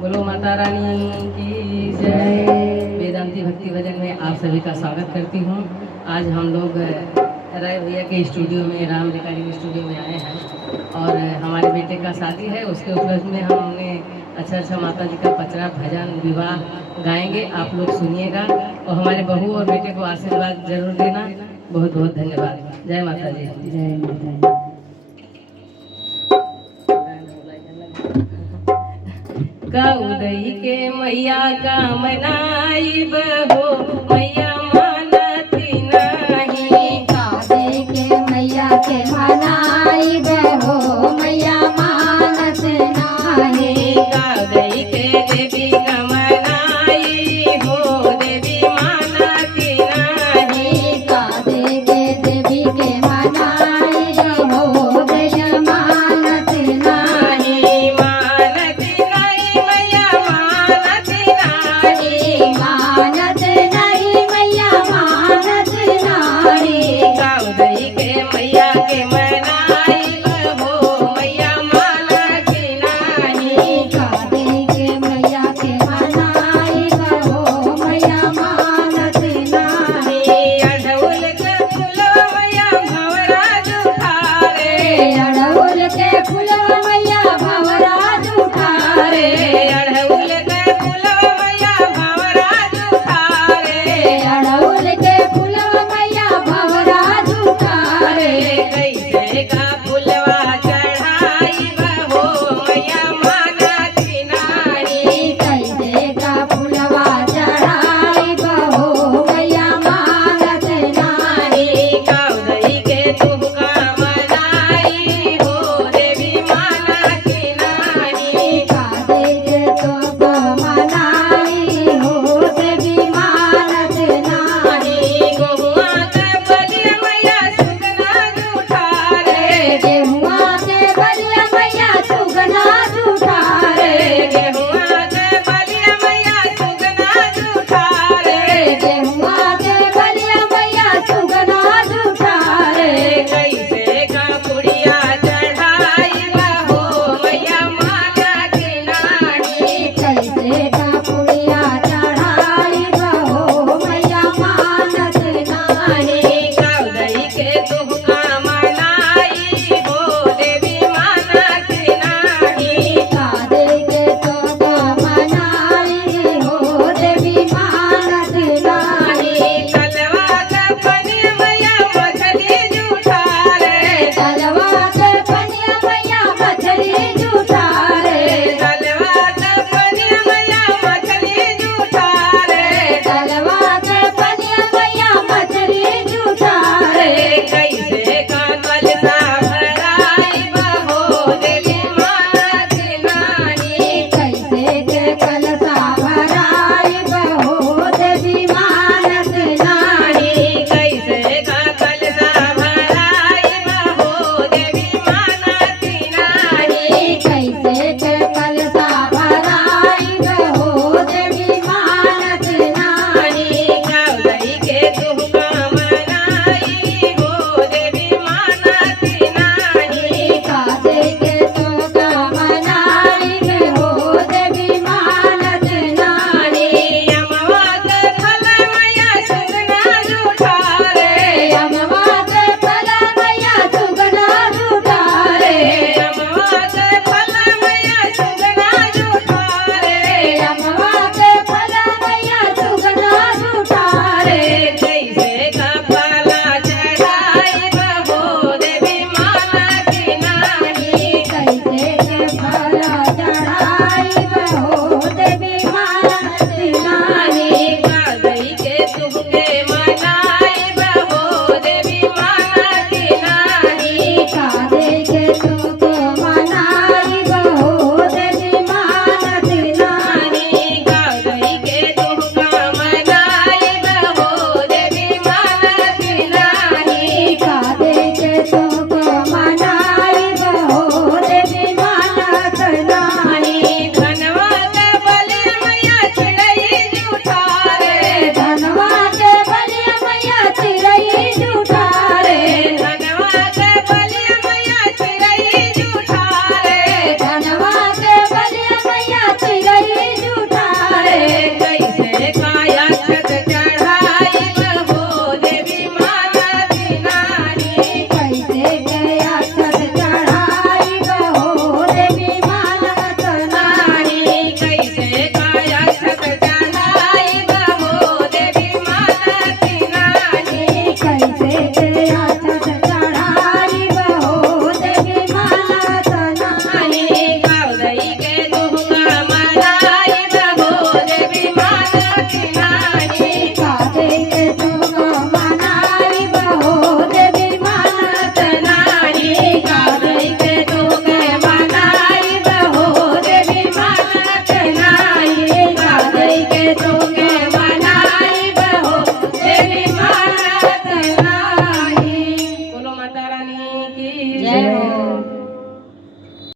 बोलो माता रानी की जय। वेदांती भक्ति भजन में आप सभी का स्वागत करती हूँ। आज हम लोग राय भैया के स्टूडियो में, राम रिकॉर्डिंग स्टूडियो में आए हैं और हमारे बेटे का शादी है। उसके उपलक्ष्य में हमने अच्छा माता जी का पचरा भजन विवाह गाएंगे, आप लोग सुनिएगा और हमारे बहू और बेटे को आशीर्वाद जरूर देना। बहुत बहुत धन्यवाद। जय माता जी। जय माता। का उदय के मैया का मनाई बहो मैया